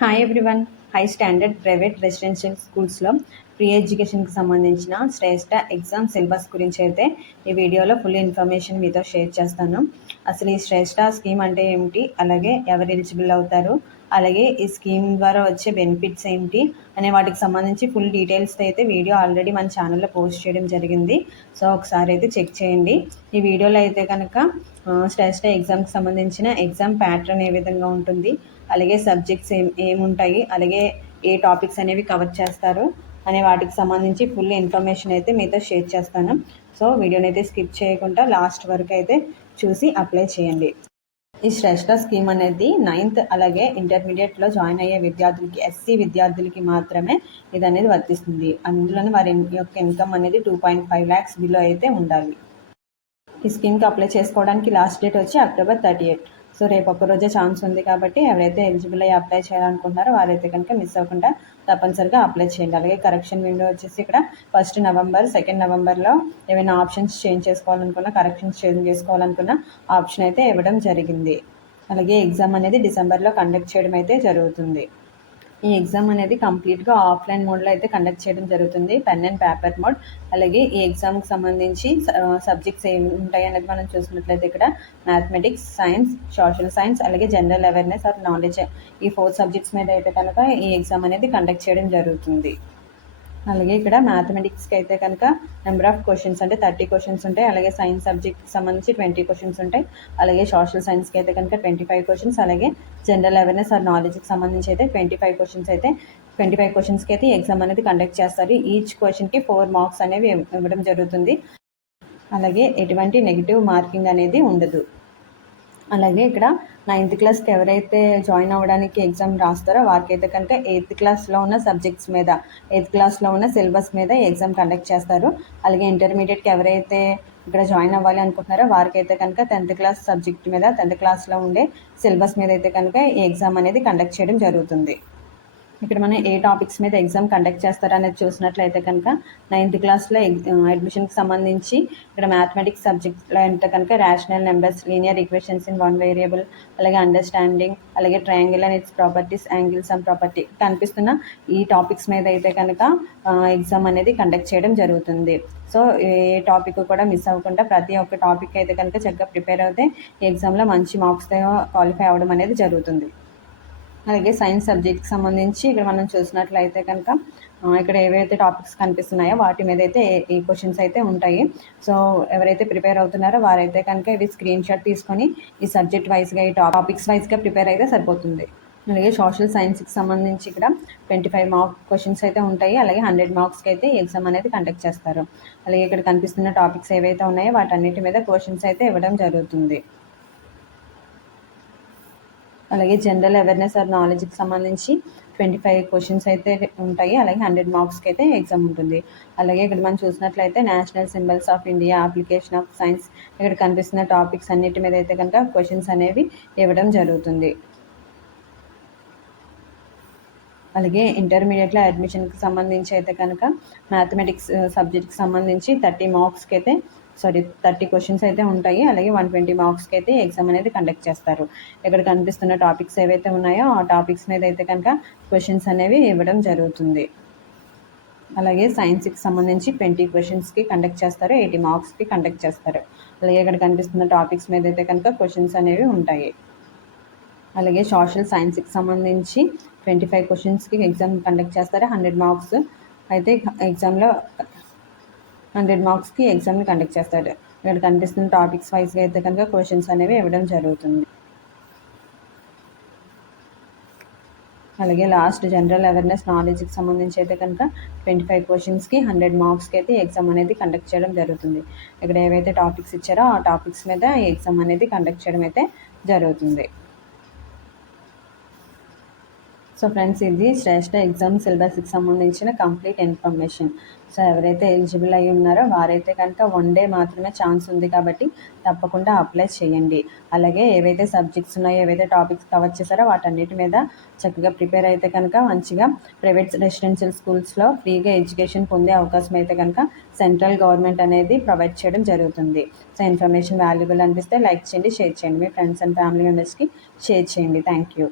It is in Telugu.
Hi everyone. High standard private residential స్కూల్స్లో ప్రీ ఎడ్యుకేషన్కి సంబంధించిన శ్రేష్ఠ ఎగ్జామ్ సిలబస్ గురించి అయితే ఈ వీడియోలో ఫుల్ ఇన్ఫర్మేషన్ మీతో షేర్ చేస్తాను. అసలు ఈ శ్రేష్ఠ స్కీమ్ అంటే ఏమిటి, అలాగే ఎవరు ఎలిజిబుల్ అవుతారు, అలాగే ఈ స్కీమ్ ద్వారా వచ్చే బెనిఫిట్స్ ఏంటి అనే వాటికి సంబంధించి ఫుల్ డీటెయిల్స్ అయితే వీడియో ఆల్రెడీ మన ఛానల్లో పోస్ట్ చేయడం జరిగింది. సో ఒకసారి అయితే చెక్ చేయండి. ఈ వీడియోలో అయితే కనుక శ్రేష్ఠ ఎగ్జామ్కి సంబంధించిన ఎగ్జామ్ ప్యాటర్న్ ఏ విధంగా ఉంటుంది, అలాగే సబ్జెక్ట్స్ ఏముంటాయి, అలాగే ఏ టాపిక్స్ అనేవి కవర్ చేస్తారు అనే వాటికి సంబంధించి ఫుల్ ఇన్ఫర్మేషన్ అయితే మీతో షేర్ చేస్తాను. సో వీడియోని అయితే స్కిప్ చేయకుండా లాస్ట్ వరకు అయితే చూసి అప్లై చేయండి. ఈ శ్రేష్ఠ స్కీమ్ అనేది 9th అలాగే ఇంటర్మీడియట్లో జాయిన్ అయ్యే విద్యార్థులకి, ఎస్సీ విద్యార్థులకి మాత్రమే ఇది అనేది వర్తిస్తుంది. అందులోనే వారి యొక్క ఇన్కమ్ అనేది 2.5 lakhs బిలో అయితే ఉండాలి. ఈ స్కీమ్కి అప్లై చేసుకోవడానికి లాస్ట్ డేట్ వచ్చి October 38. సో రేపు ఒక్కరోజే ఛాన్స్ ఉంది కాబట్టి ఎవరైతే ఎలిజిబుల్ అయ్యి అప్లై చేయాలనుకుంటున్నారో వారైతే కనుక మిస్ అవ్వకుండా తప్పనిసరిగా అప్లై చేయండి. అలాగే కరెక్షన్ విండో వచ్చేసి ఇక్కడ 1 November, 2 Novemberలో ఏమైనా ఆప్షన్స్ చేంజ్ చేసుకోవాలనుకున్నా, కరెక్షన్స్ చేంజ్ చేసుకోవాలనుకున్న ఆప్షన్ అయితే ఇవ్వడం జరిగింది. అలాగే ఎగ్జామ్ అనేది డిసెంబర్లో కండక్ట్ చేయడం అయితే జరుగుతుంది. ఈ ఎగ్జామ్ అనేది కంప్లీట్గా ఆఫ్లైన్ మోడ్లో అయితే కండక్ట్ చేయడం జరుగుతుంది, పెన్ అండ్ పేపర్ మోడ్. అలాగే ఈ ఎగ్జామ్కి సంబంధించి సబ్జెక్ట్స్ ఏమి ఉంటాయి అనేది మనం చూసినట్లయితే ఇక్కడ మ్యాథమెటిక్స్, సైన్స్, సోషల్ సైన్స్, అలాగే జనరల్ అవేర్నెస్ ఆర్ నాలెడ్జ్, ఈ 4 సబ్జెక్ట్స్ మీద అయితే కనుక ఈ ఎగ్జామ్ అనేది కండక్ట్ చేయడం జరుగుతుంది. అలాగే ఇక్కడ మ్యాథమెటిక్స్కి అయితే కనుక నెంబర్ ఆఫ్ క్వశ్చన్స్ అంటే 30 క్వశ్చన్స్ ఉంటాయి. అలాగే సైన్స్ సబ్జెక్ట్కి సంబంధించి 20 క్వశ్చన్స్ ఉంటాయి. అలాగే సోషల్ సైన్స్కి అయితే కనుక 25 క్వశ్చన్స్, అలాగే జనరల్ అవేర్నెస్ ఆర్ నాలెడ్జ్కి సంబంధించి అయితే 25 క్వశ్చన్స్ అయితే 25 క్వశ్చన్స్కి అయితే ఎగ్జామ్ అనేది కండక్ట్ చేస్తారు. ఈచ్ క్వశ్చన్కి 4 మార్క్స్ అనేవి ఇవ్వడం జరుగుతుంది. అలాగే ఎటువంటి నెగిటివ్ మార్కింగ్ అనేది ఉండదు. అలాగే ఇక్కడ 9th క్లాస్కి ఎవరైతే జాయిన్ అవ్వడానికి ఎగ్జామ్ రాస్తారో వారికైతే కనుక 8th క్లాస్లో ఉన్న సబ్జెక్ట్స్ మీద, 8th క్లాస్లో ఉన్న సిలబస్ మీద ఎగ్జామ్ కండక్ట్ చేస్తారు. అలాగే ఇంటర్మీడియట్కి ఎవరైతే ఇక్కడ జాయిన్ అవ్వాలి అనుకుంటున్నారో వారికైతే కనుక 10th క్లాస్ సబ్జెక్ట్ మీద, 10th క్లాస్లో ఉండే సిలబస్ మీద అయితే కనుక ఈ ఎగ్జామ్ అనేది కండక్ట్ చేయడం జరుగుతుంది. ఇక్కడ మనం ఏ టాపిక్స్ మీద ఎగ్జామ్ కండక్ట్ చేస్తారనేది చూసినట్లయితే కనుక 9th క్లాస్లో అడ్మిషన్కి సంబంధించి ఇక్కడ మ్యాథమెటిక్స్ సబ్జెక్ట్లో అంటే కనుక rational numbers, linear equations in one variable, అలాగే అండర్స్టాండింగ్, అలాగే triangle and its properties, angles and property కనిపిస్తున్న ఈ టాపిక్స్ మీద అయితే కనుక ఎగ్జామ్ అనేది కండక్ట్ చేయడం జరుగుతుంది. సో ఏ టాపిక్ కూడా మిస్ అవ్వకుండా ప్రతి ఒక్క టాపిక్ అయితే కనుక చక్కగా ప్రిపేర్ అవుతే ఈ ఎగ్జామ్లో మంచి మార్క్స్తో క్వాలిఫై అవ్వడం అనేది జరుగుతుంది. అలాగే సైన్స్ సబ్జెక్ట్కి సంబంధించి ఇక్కడ మనం చూసినట్లయితే కనుక ఇక్కడ ఏవైతే టాపిక్స్ కనిపిస్తున్నాయో వాటి మీద అయితే ఈ క్వశ్చన్స్ అయితే ఉంటాయి. సో ఎవరైతే ప్రిపేర్ అవుతున్నారో వారైతే కనుక ఇవి స్క్రీన్ షాట్ తీసుకొని ఈ సబ్జెక్ట్ వైజ్గా, ఈ టాపిక్స్ వైజ్గా ప్రిపేర్ అయితే సరిపోతుంది. అలాగే సోషల్ సైన్స్కి సంబంధించి ఇక్కడ 25 మార్క్ క్వశ్చన్స్ అయితే ఉంటాయి. అలాగే 100 మార్క్స్కి అయితే ఎగ్జామ్ అనేది కండక్ట్ చేస్తారు. అలాగే ఇక్కడ కనిపిస్తున్న టాపిక్స్ ఏవైతే ఉన్నాయో వాటన్నిటి మీద క్వశ్చన్స్ అయితే ఇవ్వడం జరుగుతుంది. అలాగే జనరల్ అవేర్నెస్ ఆర్ నాలెడ్జ్కి సంబంధించి 25 క్వశ్చన్స్ అయితే ఉంటాయి. అలాగే 100 మార్క్స్కి అయితే ఎగ్జామ్ ఉంటుంది. అలాగే ఇక్కడ మనం చూసినట్లయితే national symbols of India, application of science, ఇక్కడ కనిపిస్తున్న టాపిక్స్ అన్నిటి మీద అయితే కనుక క్వశ్చన్స్ అనేవి ఇవ్వడం జరుగుతుంది. అలాగే ఇంటర్మీడియట్లో అడ్మిషన్కి సంబంధించి అయితే కనుక మ్యాథమెటిక్స్ సబ్జెక్ట్కి సంబంధించి 30 క్వశ్చన్స్ అయితే ఉంటాయి. అలాగే 120 మార్క్స్కి అయితే ఎగ్జామ్ అనేది కండక్ట్ చేస్తారు. ఇక్కడ కనిపిస్తున్న టాపిక్స్ ఏవైతే ఉన్నాయో ఆ టాపిక్స్ మీద అయితే కనుక క్వశ్చన్స్ అనేవి ఇవ్వడం జరుగుతుంది. అలాగే సైన్స్కి సంబంధించి 20 క్వశ్చన్స్కి కండక్ట్ చేస్తారు, 80 మార్క్స్కి కండక్ట్ చేస్తారు. అలాగే ఇక్కడ కనిపిస్తున్న టాపిక్స్ మీద అయితే కనుక క్వశ్చన్స్ అనేవి ఉంటాయి. అలాగే సోషల్ సైన్స్కి సంబంధించి 25 క్వశ్చన్స్కి ఎగ్జామ్ కండక్ట్ చేస్తారు. 100 మార్క్స్ అయితే ఎగ్జామ్లో 100 మార్క్స్కి ఎగ్జామ్ని కండక్ట్ చేస్తారు. ఇక్కడ కనిపిస్తున్న టాపిక్స్ వైజ్గా అయితే కనుక క్వశ్చన్స్ అనేవి ఇవ్వడం జరుగుతుంది. అలాగే లాస్ట్ జనరల్ అవేర్నెస్ నాలెడ్జ్కి సంబంధించి అయితే కనుక 25 క్వశ్చన్స్కి 100 మార్క్స్కి అయితే ఎగ్జామ్ అనేది కండక్ట్ చేయడం జరుగుతుంది. ఇక్కడ ఏవైతే టాపిక్స్ ఇచ్చారో ఆ టాపిక్స్ మీద ఎగ్జామ్ అనేది కండక్ట్ చేయడం అయితే జరుగుతుంది. సో ఫ్రెండ్స్, ఇది శ్రేష్ఠ ఎగ్జామ్ సిలబస్కి సంబంధించిన కంప్లీట్ ఇన్ఫర్మేషన్. సో ఎవరైతే ఎలిజిబుల్ అయ్యి ఉన్నారో వారైతే కనుక 1 డే మాత్రమే ఛాన్స్ ఉంది కాబట్టి తప్పకుండా అప్లై చేయండి. అలాగే ఏవైతే సబ్జెక్ట్స్ ఉన్నాయో, ఏవైతే టాపిక్స్ కవర్ చేశారో వాటన్నిటి మీద చక్కగా ప్రిపేర్ అయితే కనుక మంచిగా ప్రైవేట్ రెసిడెన్షియల్ స్కూల్స్లో ఫ్రీగా ఎడ్యుకేషన్ పొందే అవకాశం అయితే కనుక సెంట్రల్ గవర్నమెంట్ అనేది ప్రొవైడ్ చేయడం జరుగుతుంది. సో ఇన్ఫర్మేషన్ వాల్యుబుల్ అనిపిస్తే లైక్ చేయండి, షేర్ చేయండి, మీ ఫ్రెండ్స్ అండ్ ఫ్యామిలీ మెంబర్స్కి షేర్ చేయండి. Thank you.